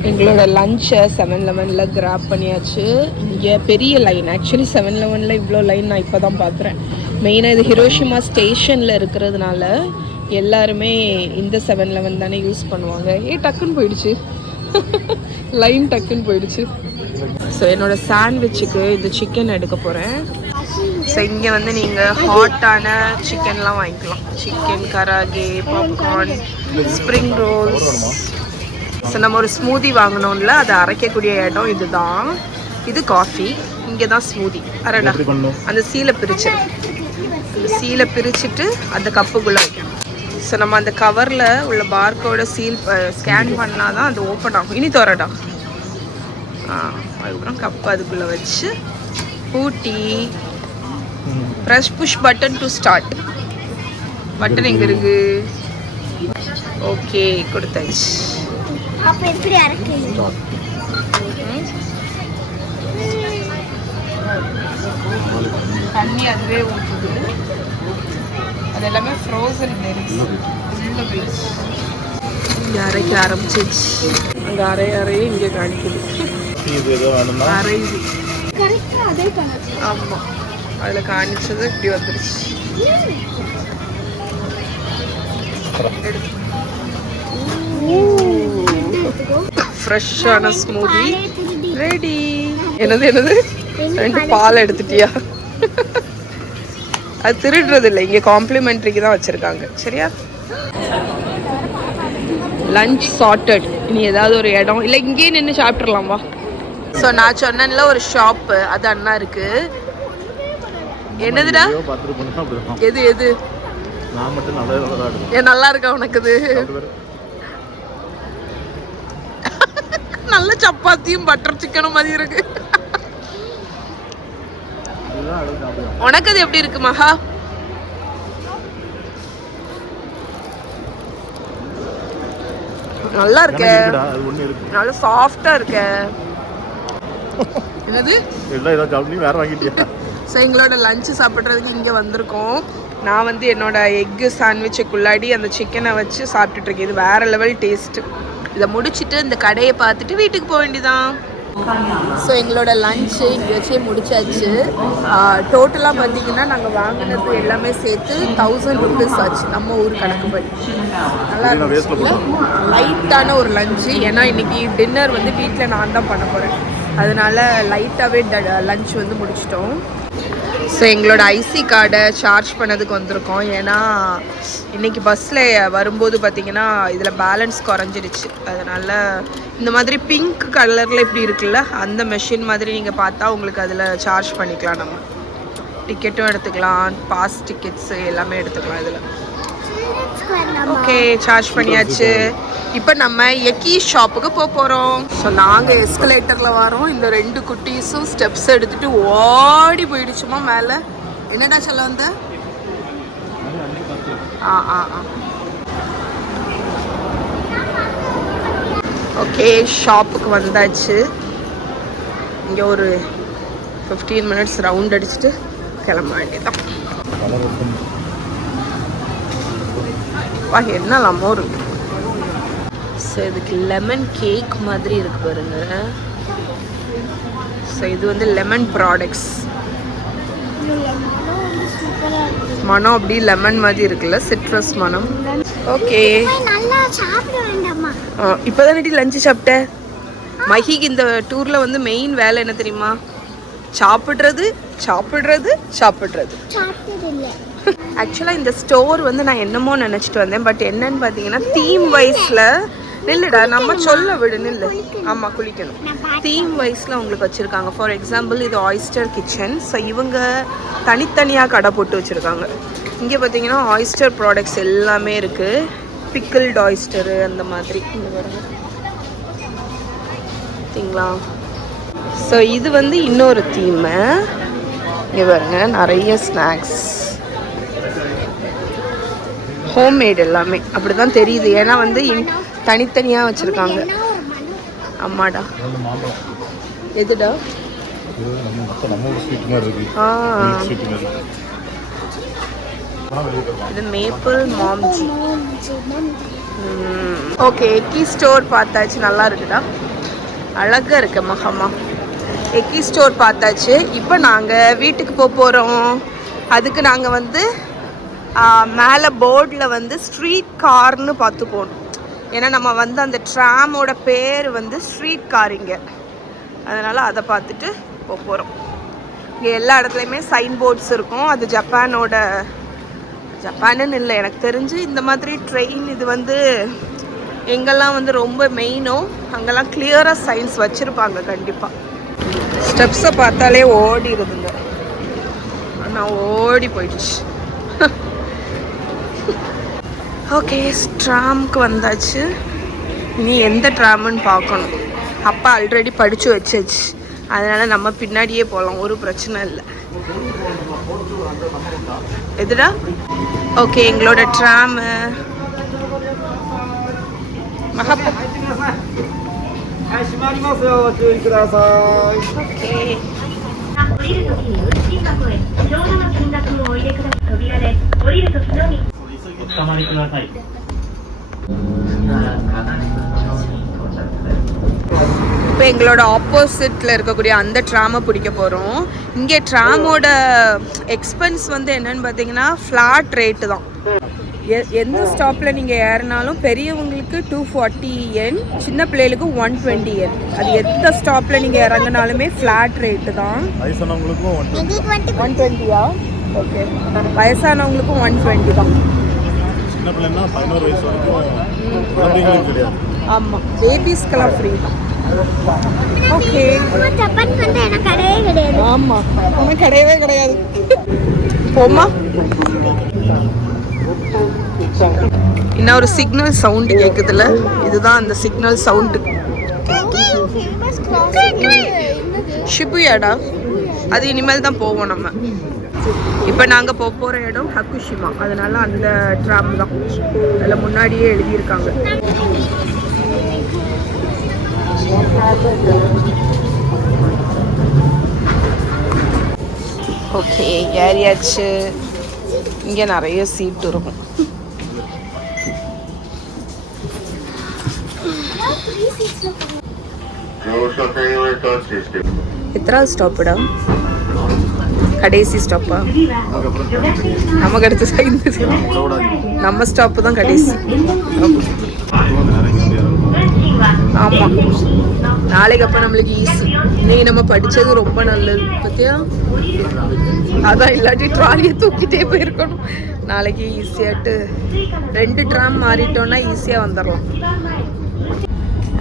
எங்களோட லஞ்சை 7-Eleven கிராப் பண்ணியாச்சு. இங்கே பெரிய லைன். ஆக்சுவலி 7-Eleven இவ்வளோ லைன் நான் இப்போ தான் பார்க்குறேன். மெயினாக இது ஹிரோஷிமா ஸ்டேஷனில் இருக்கிறதுனால எல்லாருமே இந்த 7-Eleven தானே யூஸ் பண்ணுவாங்க. டக்குன்னு போயிடுச்சு லைன், டக்குன்னு போயிடுச்சு. ஸோ என்னோட சாண்ட்விச்சுக்கு இந்த சிக்கன் எடுக்க போகிறேன். ஸோ இங்கே வந்து நீங்கள் ஹாட்டான சிக்கன்லாம் வாங்கிக்கலாம். Chicken karaage, popcorn, spring rolls. So நம்ம ஒரு ஸ்மூதி வாங்கினோம்ல, அதை அரைக்கக்கூடிய இடம் இதுதான். இது காஃபி, இங்கே தான் ஸ்மூதி. அரடா அந்த சீலை பிரிச்சுட்டு அந்த கப்புக்குள்ளே வைக்கணும். ஸோ நம்ம அந்த கவரில் உள்ள பார்கோட சீல் ஸ்கேன் பண்ணால் தான் அது ஓப்பன் ஆகும். இனி தோறடா. அதுக்கப்புறம் கப்பு அதுக்குள்ளே வச்சு ஊட்டி press push button to start. Button எங்கே இருக்கு? ஓகே, கொடுத்தாச்சு. அப்போ எப்படி அரைக்கணும்? தண்ணி அதுவே ஊற்றுது. அது எல்லாமே ஃப்ரோசன் பெரிஸ் உள்ள போயிடுச்சு. இங்கே அரைக்க ஆரம்பிச்சிச்சு. அங்கே அரையே இங்கே காணிக்குது. அரைது ஆமாம், அதில் காணிச்சது இப்படி வந்துருச்சு. ஃப்ரெஷ்ஷான ஸ்மூதி ரெடி. என்னது 2 பால் எடுத்துட்டியா? அது திருடுறது இல்லை, இங்கே காம்ப்ளிமெண்ட்ரிக்கு தான் வச்சுருக்காங்க. சரியா? Lunch started. இனி ஏதாவது ஒரு இடம் இல்லை, இங்கேயே நின்று சாப்பிட்றலாம் வா. ஸோ நான் சொன்னேன்ல ஒரு ஷாப்பு, அது அண்ணா இருக்கு. என்னதுடா? எது நல்லா இருக்கா உனக்கு? இது நல்ல சப்பாத்தியும் பட்டர் சிக்கனும் மாதிரி இருக்கு. உனக்கு அது எப்படி இருக்கு மகா? நல்லா இருக்க, நல்ல சாஃப்டா இருக்க. என்னது? ஸோ எங்களோட லஞ்சு சாப்பிட்றதுக்கு இங்கே வந்திருக்கோம். நான் வந்து என்னோட எக்கு சாண்ட்விச்சுக்குள்ளாடி அந்த சிக்கனை வச்சு சாப்பிட்டுட்டு இருக்கேன். இது வேற லெவல் டேஸ்ட். இதை முடிச்சுட்டு இந்த கடையை பார்த்துட்டு வீட்டுக்கு போக வேண்டியதான். ஸோ எங்களோட லஞ்சு இங்கே வச்சே முடிச்சாச்சு. டோட்டலாக பார்த்தீங்கன்னா நாங்கள் வாங்கினது எல்லாமே சேர்த்து 1000 rupees ஆச்சு நம்ம ஊர் கணக்குப்படி. நல்லா இருந்துச்சு. லைட்டான ஒரு லஞ்சு. ஏன்னா இன்றைக்கி டின்னர் வந்து வீட்டில் நான் தான் பண்ண போகிறேன், அதனால லைட்டாகவே லஞ்ச் வந்து முடிச்சிட்டோம். ஸோ எங்களோட ஐசி கார்டை சார்ஜ் பண்ணதுக்கு வந்திருக்கோம். ஏன்னா இன்றைக்கி பஸ்ஸில் வரும்போது பார்த்திங்கன்னா இதில் பேலன்ஸ் குறைஞ்சிருச்சு. அதனால் இந்த மாதிரி பிங்க் கலரில் இப்படி இருக்குல்ல, அந்த மெஷின் மாதிரி நீங்கள் பார்த்தா உங்களுக்கு அதில் சார்ஜ் பண்ணிக்கலாம். நம்ம டிக்கெட்டும் எடுத்துக்கலாம், பாஸ் டிக்கெட்ஸு எல்லாமே எடுத்துக்கலாம் இதில். ஓகே, சார்ஜ் பண்ணியாச்சு. இப்போ நம்ம எக்கி ஷாப்புக்கு போக போகிறோம். ஸோ நாங்கள் எஸ்கலேட்டரில் வரோம். இந்த 2 குட்டீஸும் ஸ்டெப்ஸ் எடுத்துகிட்டு ஓடி போயிடுச்சுமா மேலே. என்னடா சொல்ல வந்த? ஓகே, ஷாப்புக்கு வந்தாச்சு. இங்கே ஒரு 15 மினிட்ஸ் ரவுண்ட் அடிச்சுட்டு கிளம்ப வேண்டியதான். வா, என்னலாமோ இருக்கு. ஸோ இதுக்கு லெமன் கேக் மாதிரி இருக்கு பாருங்க. ஸோ இது வந்து லெமன் ப்ராடக்ட்ஸ். மனம் அப்படி லெமன் மாதிரி இருக்குல்ல, சிட்ரஸ் மனம். ஓகே, இப்போதான் லஞ்சு சாப்பிட்டேன். மஹிக்கு இந்த டூர்ல வந்து மெயின் வேலை என்ன தெரியுமா? சாப்பிட்றது சாப்பிட்றது சாப்பிட்றது. ஆக்சுவலாக இந்த ஸ்டோர் வந்து நான் என்னமோ நினச்சிட்டு வந்தேன். பட் என்னன்னு பார்த்தீங்கன்னா தீம் வைஸில் நில்லுடா, நம்ம சொல்ல விடு, நில்லு. ஆமாம், குளிக்கணும். தீம் வைஸில் உங்களுக்கு வச்சுருக்காங்க. ஃபார் எக்ஸாம்பிள் இது ஆயிஸ்டர் கிச்சன். ஸோ இவங்க தனித்தனியாக கடை போட்டு வச்சுருக்காங்க. இங்கே பார்த்தீங்கன்னா ஆயிஸ்டர் ப்ராடக்ட்ஸ் எல்லாமே இருக்குது. பிக்கிள்டு ஆயிஸ்டரு அந்த மாதிரி பார்த்தீங்களா. ஸோ இது வந்து இன்னொரு தீமு. இங்கே பாருங்க, நிறைய ஸ்நாக்ஸ், ஹோம்மேட் எல்லாமே. அப்படி தான் தெரியுது, ஏன்னா வந்து தனித்தனியாக வச்சுருக்காங்க. ஆமாடா. எதுடா? இது மேப்பிள் மாம்ஜி. ஓகே, எக்கி ஸ்டோர் பார்த்தாச்சு. நல்லா இருக்குடா, அழகாக இருக்கு மகமா. எக்கி ஸ்டோர் பார்த்தாச்சு. இப்போ நாங்கள் வீட்டுக்கு போகிறோம். அதுக்கு நாங்கள் வந்து மேலே போர்டில் வந்து ஸ்ட்ரீட் கார்னு பார்த்து போகணும். ஏன்னா நம்ம வந்து அந்த ட்ராமோட பேர் வந்து ஸ்ட்ரீட் காரிங்க. அதனால் அதை பார்த்துட்டு போகிறோம். இங்கே எல்லா இடத்துலையுமே சைன் போர்ட்ஸ் இருக்கும். அது ஜப்பானுன்னு இல்லை, எனக்கு தெரிஞ்சு இந்த மாதிரி ட்ரெயின் இது வந்து எங்கெல்லாம் வந்து ரொம்ப மெயினோ அங்கெல்லாம் கிளியராக சைன்ஸ் வச்சுருப்பாங்க கண்டிப்பாக. ஸ்டெப்ஸை பார்த்தாலே ஓடிடுதுங்க. ஆனால் ஓடி போயிடுச்சு. ஓகே, ட்ராமுக்கு வந்தாச்சு. நீ எந்த ட்ராமுன்னு பார்க்கணும். அப்பா ஆல்ரெடி படித்து வச்சாச்சு, அதனால் நம்ம பின்னாடியே போகலாம், ஒரு பிரச்சனை இல்லை. எதுடா? ஓகே, எங்களோட ட்ராமு. இப்போ எங்களோட ஆப்போசிட்டில் இருக்கக்கூடிய அந்த ட்ராமை பிடிக்க போகிறோம். இங்கே ட்ராமோட எக்ஸ்பென்ஸ் வந்து என்னன்னு பார்த்தீங்கன்னா ஃப்ளாட் ரேட்டு தான். எந்த ஸ்டாப்பில் நீங்கள் ஏறினாலும் பெரியவங்களுக்கு 240 yen, சின்ன பிள்ளைகளுக்கு 120 yen. அது எந்த ஸ்டாப்பில் நீங்கள் இறங்கினாலுமே ஃப்ளாட் ரேட்டு தான். 120யா? ஓகே, வயசானவங்களுக்கும் 120 தான். சின்ன பிள்ளைன்னா 11 வயசு வரைக்கும் கிடையாது. ஆமாம், பேபிஸ்க்கெல்லாம் ஃப்ரீ தான். ஓகே, ஆமாம், ஆனால் கிடையவே கிடையாது. போமா. இன்னும் ஒரு சிக்னல் சவுண்டு கேட்குதுல்ல, இதுதான் அந்த சிக்னல் சவுண்டு. ஷிபுயாடா, அது இனிமேல் தான் போவோம் நம்ம. இப்போ நாங்கள் போகிற இடம் ஹக்குஷிமா, அதனால அந்த ட்ராம் தான் அதில் முன்னாடியே எழுதியிருக்காங்க. ஓகே, ஏறியாச்சு. இங்கே நிறைய சீட்டு இருக்கும். எத்தனாவது ஸ்டாப்புடா? கடைசி ஸ்டாப்பா? நமக்கு அடுத்து நம்ம ஸ்டாப்பு தான் கடைசி. ஆமாம், நாளைக்கு அப்போ நம்மளுக்கு ஈஸி. இன்னைக்கு நம்ம படித்தது ரொம்ப நல்லது பத்தியா. அதான், இல்லாட்டி ட்ராலியை தூக்கிட்டே போயிருக்கணும். நாளைக்கு ஈஸியாட்டு 2 ட்ராம் மாறிட்டோன்னா ஈஸியாக வந்துடலாம்.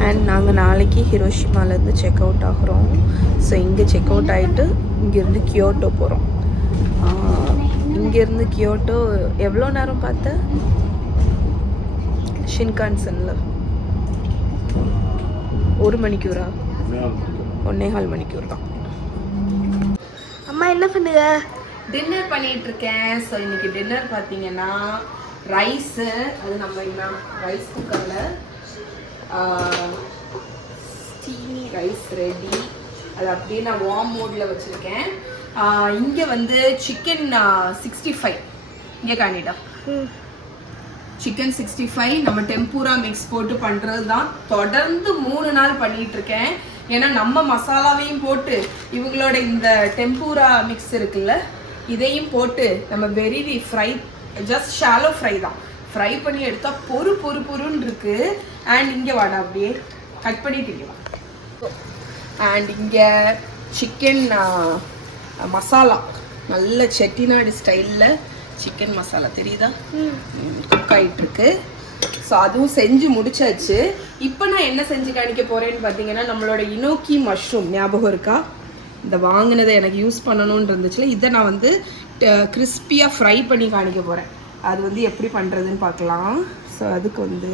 அண்ட் நாங்கள் நாளைக்கு ஹிரோஷிமாலேருந்து செக் அவுட் ஆகிறோம். ஸோ இங்கே செக் அவுட் ஆகிட்டு இங்கேருந்து கியோட்டோ போகிறோம். இங்கேருந்து கியோட்டோ எவ்வளோ நேரம் பார்த்த? ஷின்கான்சனில் 1 மணிக்கூரா? 1.25 மணிக்கூர் தான். அம்மா என்ன பண்ணுங்க? டின்னர் பண்ணிட்டு இருக்கேன். ஸோ இன்னைக்கு டின்னர் பார்த்தீங்கன்னா ரைஸு, அது நம்ம என்ன ரைஸ் குக்கரில் ஸ்டீமி ரைஸ் ரெடி. அது அப்படியே நான் வார்ம் மோடில் வச்சுருக்கேன். இங்கே வந்து சிக்கன் 65 இங்கே காணிடா. சிக்கன் 65 நம்ம டெம்பூரா மிக்ஸ் போட்டு பண்ணுறது தான். தொடர்ந்து 3 நாள் பண்ணிட்டு இருக்கேன். ஏன்னா நம்ம மசாலாவையும் போட்டு இவங்களோட இந்த டெம்பூரா மிக்ஸ் இருக்குல்ல இதையும் போட்டு நம்ம very fry, just shallow fry தான், ஃப்ரை பண்ணி எடுத்தால் பொறுன்னு இருக்கு. அண்ட் இங்கே வாடா அப்படியே கட் பண்ணிட்டு வா. அண்ட் இங்கே சிக்கன் மசாலா நல்ல செட்டிநாடு ஸ்டைலில் சிக்கன் மசாலா தெரியுதா குக் ஆகிட்டுருக்கு. ஸோ அதுவும் செஞ்சு முடிச்சாச்சு. இப்போ நான் என்ன செஞ்சு காணிக்க போகிறேன்னு பார்த்தீங்கன்னா நம்மளோட இனோக்கி மஷ்ரூம் ஞாபகம் இருக்கா? இந்த வாங்கினதை எனக்கு யூஸ் பண்ணணும்னு இருந்துச்சுல, இதை நான் வந்து கிறிஸ்பியாக ஃப்ரை பண்ணி காணிக்க போகிறேன். அது வந்து எப்படி பண்ணுறதுன்னு பார்க்கலாம். ஸோ அதுக்கு வந்து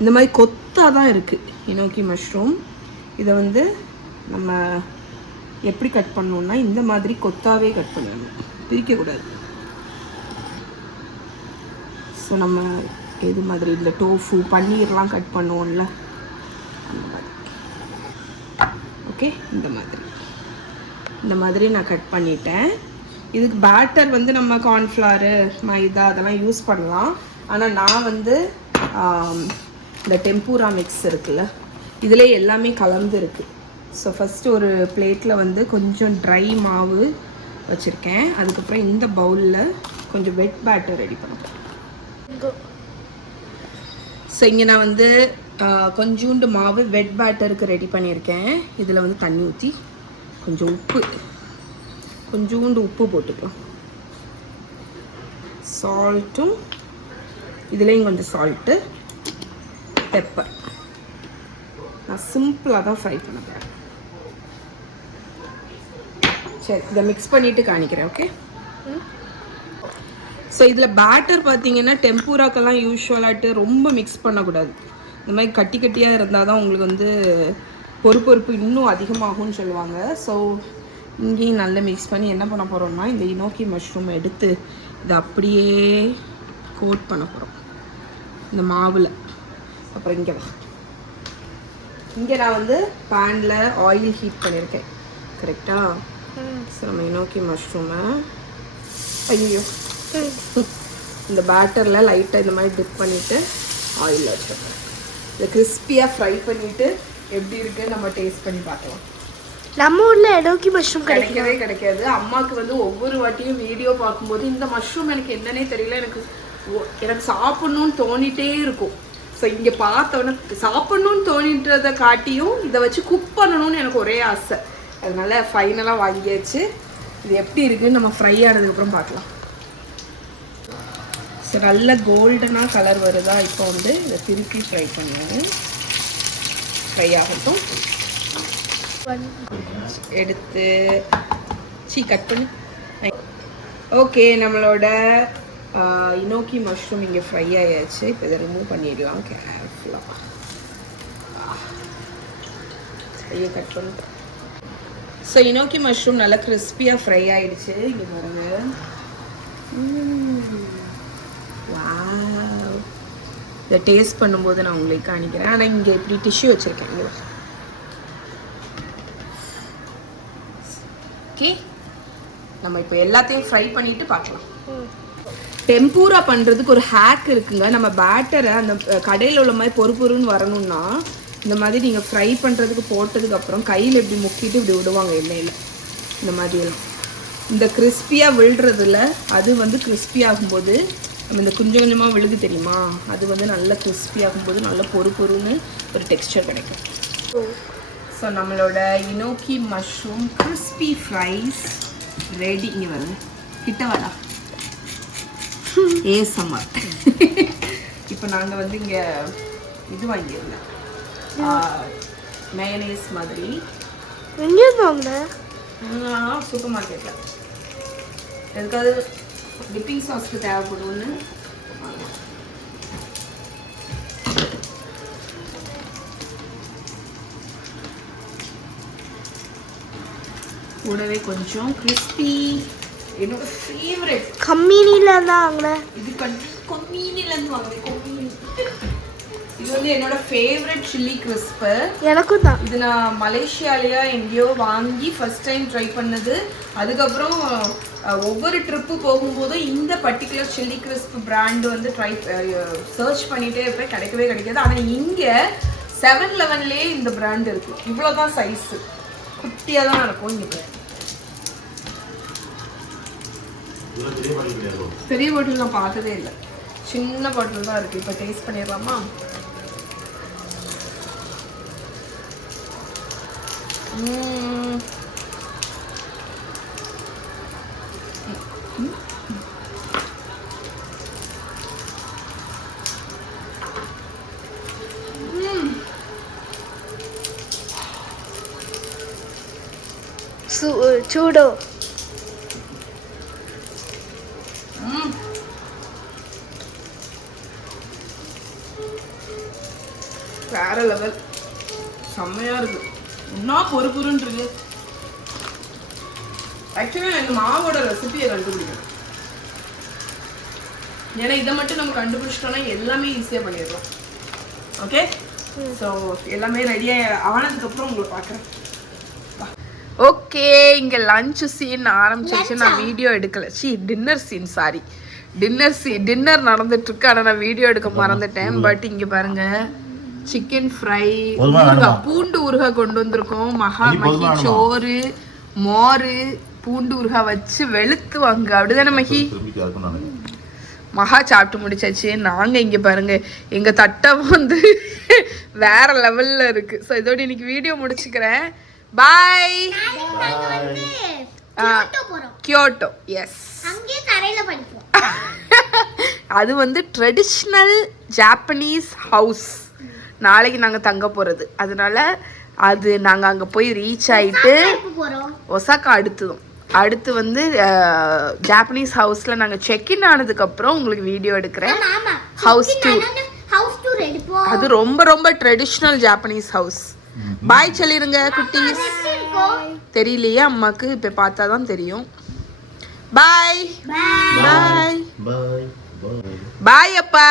இந்த மாதிரி கொத்தாக தான் இருக்குது இனோக்கி மஷ்ரூம். இதை வந்து நம்ம எப்படி கட் பண்ணணும்னா இந்த மாதிரி கொத்தாவே கட் பண்ணணும், பிரிக்கக்கூடாது. ஸோ நம்ம இது மாதிரி இந்த டோஃபு பன்னீர்லாம் கட் பண்ணுவோம்ல அந்த மாதிரி. ஓகே, இந்த மாதிரி நான் கட் பண்ணிட்டேன். இதுக்கு பேட்டர் வந்து நம்ம கார்ன்ஃப்ளவரு மைதா அதெல்லாம் யூஸ் பண்ணலாம். ஆனால் நான் வந்து இந்த டெம்பூரா மிக்ஸ் இருக்குல்ல இதிலே எல்லாமே கலந்து இருக்குது. ஸோ ஃபஸ்ட்டு ஒரு பிளேட்டில் வந்து கொஞ்சம் ட்ரை மாவு வச்சுருக்கேன். அதுக்கப்புறம் இந்த பவுலில் கொஞ்சம் வெட் பேட்டர் ரெடி பண்ணுறேன். ஸோ இங்கே நான் வந்து கொஞ்சோண்டு மாவு வெட் பேட்டருக்கு ரெடி பண்ணியிருக்கேன். இதில் வந்து தண்ணி ஊற்றி கொஞ்சோண்டு உப்பு போட்டுக்கலாம். சால்ட்டும் இதுலேயும் கொஞ்சம் சால்ட்டு, பெப்பர். நான் சிம்பிளாக தான் ஃப்ரை பண்ண போகிறேன். சரி, இதை மிக்ஸ் பண்ணிவிட்டு காணிக்கிறேன். ஓகே. ஸோ இதில் பேட்டர் பார்த்தீங்கன்னா டெம்பூராக்கெல்லாம் யூஸ்வலாகிட்டு ரொம்ப மிக்ஸ் பண்ணக்கூடாது. இந்த மாதிரி கட்டியாக இருந்தால் தான் உங்களுக்கு வந்து பொறுப்பு இன்னும் அதிகமாகும்னு சொல்லுவாங்க. ஸோ இங்கேயும் நல்லா மிக்ஸ் பண்ணி என்ன பண்ண போகிறோம்னா இந்த இனோக்கி மஷ்ரூம் எடுத்து இதை அப்படியே கோட் பண்ண போகிறோம் இந்த மாவில். அப்புறம் இங்கே வா, இங்கே நான் வந்து பேனில் ஆயில் ஹீட் பண்ணியிருக்கேன். கரெக்டாக? ஸோ நம்ம இனோக்கி மஷ்ரூமை ஐயோ இந்த பேட்டரில் லைட்டாக இந்த மாதிரி டிப் பண்ணிவிட்டு ஆயிலில் வச்சுருக்கேன். இதை கிறிஸ்பியாக ஃப்ரை பண்ணிவிட்டு எப்படி இருக்குன்னு நம்ம டேஸ்ட் பண்ணி பார்க்கலாம். நம்ம ஊரில் இனோக்கி மஷ்ரூம் கிடைக்காது. அம்மாவுக்கு வந்து ஒவ்வொரு வாட்டியும் வீடியோ பார்க்கும்போது இந்த மஷ்ரூம் எனக்கு என்னன்னே தெரியல, எனக்கு சாப்பிட்ணுன்னு தோணிட்டே இருக்கும். ஸோ இங்கே பார்த்தோன்னே சாப்பிட்ணுன்னு தோணின்றதை காட்டியும் இதை வச்சு குக் பண்ணணும்னு எனக்கு ஒரே ஆசை. அதனால ஃபைனலாக வாங்கியாச்சு. இது எப்படி இருக்குன்னு நம்ம ஃப்ரை ஆனதுக்கப்புறம் பார்க்கலாம். ஸோ நல்ல கோல்டனாக கலர் வருதா? இப்போ வந்து இதை திருப்பி ஃப்ரை பண்ணுவோம். ஃப்ரை ஆகட்டும். எடுத்து கட் பண்ணி. ஓகே, நம்மளோட இனோக்கி மஷ்ரூம் இங்கே ஃப்ரை ஆயாச்சு. இப்போ இதை ரிமூவ் பண்ணிடலாம் கேர்ஃபுல்லாக. ஐயோ, கட் பண்ணிட்டேன். ஸோ இனோக்கி மஷ்ரூம் நல்லா கிறிஸ்பியாக ஃப்ரை ஆகிடுச்சு. இங்கே பாருங்க. வாவ், இதை டேஸ்ட் பண்ணும்போது நான் உங்களுக்கு காணிக்கிறேன். ஆனால் இங்கே இப்படி டிஷ்யூ வச்சுருக்கேன். இங்கே ஓகே, நம்ம இப்போ எல்லாத்தையும் ஃப்ரை பண்ணிவிட்டு பார்க்கலாம். டெம்பூரா பண்ணுறதுக்கு ஒரு ஹேக் இருக்குங்க. நம்ம பேட்டரை அந்த கடையில் உள்ள மாதிரி பொறுன்னு வரணும்னா இந்த மாதிரி நீங்கள் ஃப்ரை பண்ணுறதுக்கு போட்டதுக்கப்புறம் கையில் இப்படி முக்கிட்டு இப்படி விடுவாங்க எண்ணெயில். இந்த மாதிரியெல்லாம் இந்த கிறிஸ்பியாக விழுறதுல அது வந்து கிறிஸ்பி ஆகும்போது நம்ம இந்த கொஞ்சமாக விழுது தெரியுமா, அது வந்து நல்லா கிறிஸ்பி ஆகும்போது நல்லா பொறுன்னு ஒரு டெக்ஸ்சர் கிடைக்கும். ஸோ நம்மளோட இனோக்கி மஷ்ரூம் கிறிஸ்பி ஃப்ரைஸ் ரெடி. இங்கே வருது, கிட்ட வரா ஏசம்மா. இப்போ நாங்கள் வந்து இங்கே இது வாங்கியிருந்தேன், மேயனேஸ் மாதிரி. எங்கே வாங்க? சூப்பர் மார்க்கெட்டில். எதுக்காவது டிப்பிங் சாஸ்க்கு தேவைப்படும்னு கூடவே கொஞ்சம் கிறிஸ்பி. என்னோட ஃபேவரட் கம்மீனில தான் வாங்கினேன். இது கம்மீனிலேருந்து வாங்கினேன். இது வந்து என்னோட ஃபேவரட் சில்லி கிறிஸ்ப். எனக்கும் தான். இது நான் மலேசியாலயா எங்கேயோ வாங்கி ஃபர்ஸ்ட் டைம் ட்ரை பண்ணது. அதுக்கப்புறம் ஒவ்வொரு ட்ரிப்பு போகும்போதும் இந்த பர்டிகுலர் சில்லி கிறிஸ்ப் பிராண்ட் வந்து சர்ச் பண்ணிட்டே இருப்பேன், கிடைக்கவே கிடைக்காது. ஆனால் இங்கே 7-Elevenலேயே இந்த பிராண்ட் இருக்கு. இவ்வளோதான் சைஸு, குட்டியாக தான் இருக்கும். இங்கே பெரிய பாட்டில் நான் பார்த்ததே இல்லை, சின்ன பாட்டில் தான் இருக்கு. இப்போ டேஸ்ட் பண்ணிடலாமா? சூடோ. வேற லெவல், செம்மையா இருக்கு. இன்னும் பொறுப்புன்னு இருக்கு. ஆக்சுவலி எனக்கு மாவோட ரெசிபியை கண்டுபிடிக்கணும். ஏன்னா இதை மட்டும் நம்ம கண்டுபிடிச்சிட்டோம்னா எல்லாமே ஈஸியாக பண்ணிடலாம். ஓகே, ஸோ எல்லாமே ரெடியாக ஆனதுக்கப்புறம் உங்களை பார்க்குறேன். ஓகே, இங்கே லஞ்ச் சீன் ஆரம்பிச்சிருச்சு. நான் வீடியோ எடுக்கல. டின்னர் சீன், சாரி, டின்னர் நடந்துட்டு இருக்கு. ஆனால் நான் வீடியோ எடுக்க மறந்துட்டேன். பட் இங்கே பாருங்க, சிக்கன் ஃப்ரை, பூண்டு ஊறுகாய் கொண்டு வந்திருக்கோம். மகி சோறு, மோர், பூண்டு ஊறுகாய் வச்சு வெளுத்துவாங்க. அப்படிதானே மகி? மகா சாப்பிட்டு முடிச்சாச்சு. நாங்கள் இங்கே பாருங்க, எங்கள் தட்டம் வந்து வேற லெவலில் இருக்கு. ஸோ இதோட இன்னைக்கு வீடியோ முடிச்சுக்கிறேன். பாய். Kyoto, yes. அது வந்து ட்ரெடிஷ்னல் ஜாப்பனீஸ் ஹவுஸ். நாளைக்கு நாங்கள் தங்க போகிறது, அதனால அது நாங்கள் அங்கே போய் ரீச் ஆகிட்டு ஒசாக்கா அடுத்து வந்து ஜாப்பனீஸ் ஹவுஸில் நாங்கள் செக்இன் ஆனதுக்கப்புறம் உங்களுக்கு வீடியோ எடுக்கிறேன். ஹவுஸ் டூர், அது ரொம்ப ரொம்ப ட்ரெடிஷ்னல் ஜாப்பனீஸ் ஹவுஸ். பாய் சொல்லிருங்க குட்டீஸ். தெரியலையே அம்மாக்கு, இப்போ பார்த்தா தான் தெரியும். பாய் பாய் பாய் அப்பா.